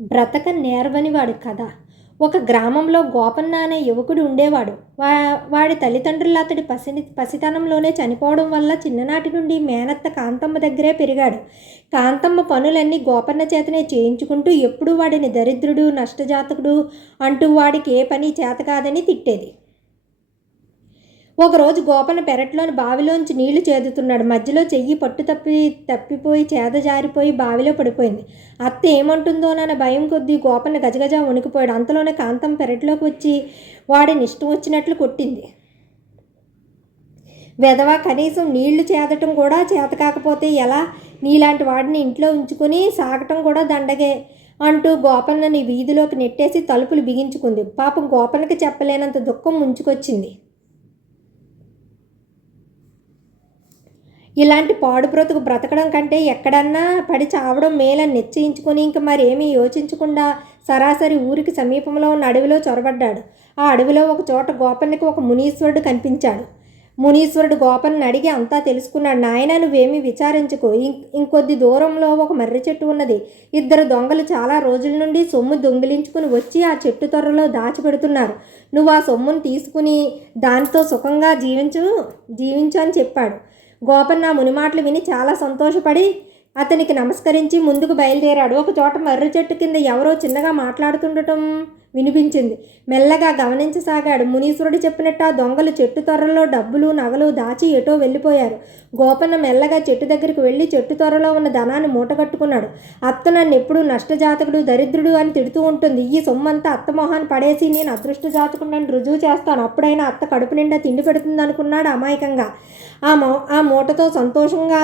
బ్రతక నేర్వనివాడు కథ. ఒక గ్రామంలో గోపన్న అనే యువకుడు ఉండేవాడు. వాడి తల్లిదండ్రులు అతడి పసితనంలోనే చనిపోవడం వల్ల చిన్ననాటి నుండి మేనత్త కాంతమ్మ దగ్గరే పెరిగాడు. కాంతమ్మ పనులన్నీ గోపన్న చేతనే చేయించుకుంటూ ఎప్పుడూ వాడిని దరిద్రుడు, నష్టజాతకుడు అంటూ వాడికి ఏ పని చేత కాదని తిట్టేది. ఒకరోజు గోపన్న పెరట్లోని బావిలోంచి నీళ్లు చేదుతున్నాడు. మధ్యలో చెయ్యి పట్టు తప్పిపోయి చేద జారిపోయి బావిలో పడిపోయింది. అత్త ఏమంటుందోనన్న భయం కొద్దీ గోపన్న గజగజ వణికిపోయాడు. అంతలోనే కాంతం పెరట్లోకి వచ్చి వాడిని ఇష్టం వచ్చినట్లు కొట్టింది. వెధవ, కనీసం నీళ్లు చేదటం కూడా చేత కాకపోతే ఎలా? నీలాంటి వాడిని ఇంట్లో ఉంచుకుని సాగటం కూడా దండగే అంటూ గోపన్నని వీధిలోకి నెట్టేసి తలుపులు బిగించుకుంది. పాపం గోపన్నకి చెప్పలేనంత దుఃఖం ముంచుకొచ్చింది. ఇలాంటి పాడు బ్రతుకు బ్రతకడం కంటే ఎక్కడన్నా పడి చావడం మేలని నిశ్చయించుకొని ఇంక మరేమీ యోచించకుండా సరాసరి ఊరికి సమీపంలో ఉన్న అడవిలో చొరబడ్డాడు. ఆ అడవిలో ఒక చోట గోపన్నకి ఒక మునీశ్వరుడు కనిపించాడు. మునీశ్వరుడు గోపన్నని అడిగి అంతా తెలుసుకున్నాడు. నాయన, నువ్వేమీ విచారించుకో. ఇంకొద్ది దూరంలో ఒక మర్రి చెట్టు ఉన్నది. ఇద్దరు దొంగలు చాలా రోజుల నుండి సొమ్ము దొంగిలించుకుని వచ్చి ఆ చెట్టు తొర్రలో దాచిపెడుతున్నారు. నువ్వు ఆ సొమ్మును తీసుకుని దానితో సుఖంగా జీవించు అని చెప్పాడు. గోపన్న మునిమాటలు విని చాలా సంతోషపడి అతనికి నమస్కరించి ముందుకు బయలుదేరాడు. ఒక చోట మర్రి చెట్టు కింద ఎవరో చిన్నగా మాట్లాడుతుండటం వినిపించింది. మెల్లగా గమనించసాగాడు. మునీశ్వరుడు చెప్పినట్టు ఆ దొంగలు చెట్టు తొర్రలో డబ్బులు, నగలు దాచి ఎటో వెళ్ళిపోయారు. గోపన్న మెల్లగా చెట్టు దగ్గరికి వెళ్ళి చెట్టు తొర్రలో ఉన్న ధనాన్ని మూటగట్టుకున్నాడు. అత్త నన్ను ఎప్పుడూ నష్టజాతకుడు, దరిద్రుడు అని తిడుతూ ఉంటుంది. ఈ సొమ్మంతా అత్త మొహాన్ని పడేసి నేను అదృష్ట జాతకుడిని రుజువు చేస్తాను. అప్పుడైనా అత్త కడుపు నిండా తిండి పెడుతుంది అనుకున్నాడు అమాయకంగా. ఆ మూటతో సంతోషంగా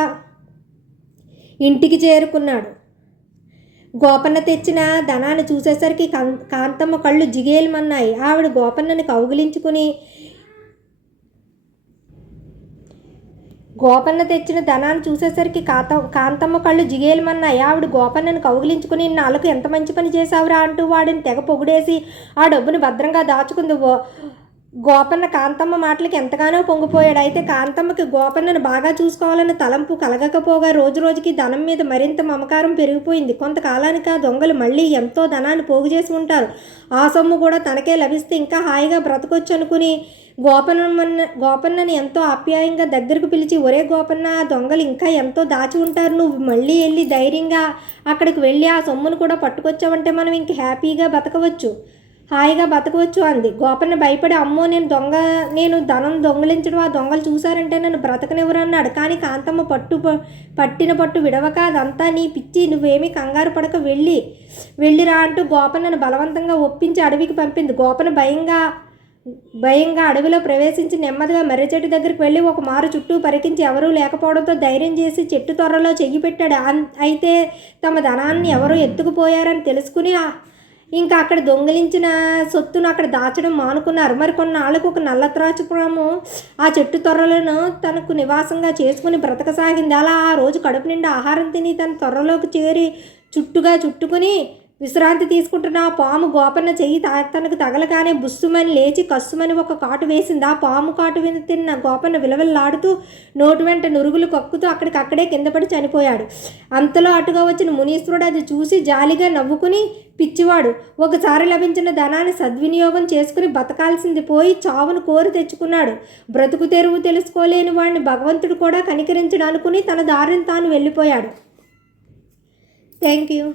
ఇంటికి చేరుకున్నాడు. గోపన్న తెచ్చిన ధనాన్ని చూసేసరికి కాంతమ్మ కళ్ళు జిగేలమన్నాయి. ఆవిడ గోపన్నని కౌగిలించుకుని నాలుగు ఎంత మంచి పని చేశావురా అంటూ వాడిని తెగ పొగిడేసి ఆ డబ్బుని భద్రంగా దాచుకుంది. గోపన్న కాంతమ్మ మాటలకి ఎంతగానో పొంగిపోయాడు. అయితే కాంతమ్మకి గోపన్నను బాగా చూసుకోవాలన్న తలంపు కలగకపోగా రోజురోజుకి ధనం మీద మరింత మమకారం పెరిగిపోయింది. కొంతకాలానికి ఆ దొంగలు మళ్ళీ ఎంతో ధనాన్ని పోగు చేసి ఉంటారు. ఆ సొమ్ము కూడా తనకే లభిస్తే ఇంకా హాయిగా బ్రతకొచ్చు అనుకుని గోపన్నని ఎంతో ఆప్యాయంగా దగ్గరకు పిలిచి, ఒరే గోపన్న, ఆ దొంగలు ఇంకా ఎంతో దాచి ఉంటారు. నువ్వు మళ్ళీ వెళ్ళి ధైర్యంగా అక్కడికి వెళ్ళి ఆ సొమ్మును కూడా పట్టుకొచ్చావంటే మనం ఇంక హాయిగా బతకవచ్చు అంది. గోపన్న భయపడి, అమ్మో, నేను ధనం దొంగిలించడం, ఆ దొంగలు చూశారంటే నన్ను బ్రతకనివ్వరు అన్నాడు. కానీ కాంతమ్మ పట్టిన పట్టు విడవక, అదంతా నీ పిచ్చి, నువ్వేమీ కంగారు పడక వెళ్ళిరా అంటూ గోపన్నను బలవంతంగా ఒప్పించి అడవికి పంపింది. గోపన్న భయంగా అడవిలో ప్రవేశించి నెమ్మదిగా మర్రి చెట్టు దగ్గరికి వెళ్ళి ఒక మారు చుట్టూ పరికించి ఎవరూ లేకపోవడంతో ధైర్యం చేసి చెట్టు తొర్రలో చెయ్యి పెట్టాడు. అయితే తమ ధనాన్ని ఎవరో ఎత్తుకుపోయారని తెలుసుకుని ఇంకా అక్కడ దొంగిలించిన సొత్తును అక్కడ దాచడం మానుకున్నారు. మరి కొన్నాళ్ళకు ఒక నల్లత్రాచుపాము ఆ చెట్టు తొర్రలను తనకు నివాసంగా చేసుకుని బ్రతకసాగింది. అలా ఆ రోజు కడుపు నిండా ఆహారం తిని తన తొర్రలోకి చేరి చుట్టుకుని విశ్రాంతి తీసుకుంటున్న ఆ పాము గోపన్న చెయ్యి తనకు తగలగానే బుస్సుమని లేచి కస్సుమని ఒక కాటు వేసింది. ఆ పాము కాటు తిన్న గోపన్న విలవిల్లాడుతూ నోటు వెంట నురుగులు కక్కుతూ అక్కడికక్కడే కింద పడి చనిపోయాడు. అంతలో అటుగా వచ్చిన మునీశ్వరుడు అది చూసి జాలిగా నవ్వుకుని, పిచ్చివాడు, ఒకసారి లభించిన ధనాన్ని సద్వినియోగం చేసుకుని బతకాల్సింది పోయి చావును కోరి తెచ్చుకున్నాడు. బ్రతుకు తెరువు తెలుసుకోలేని వాడిని భగవంతుడు కూడా కనికరించడు అనుకుని తన దారిని తాను వెళ్ళిపోయాడు. Thank you.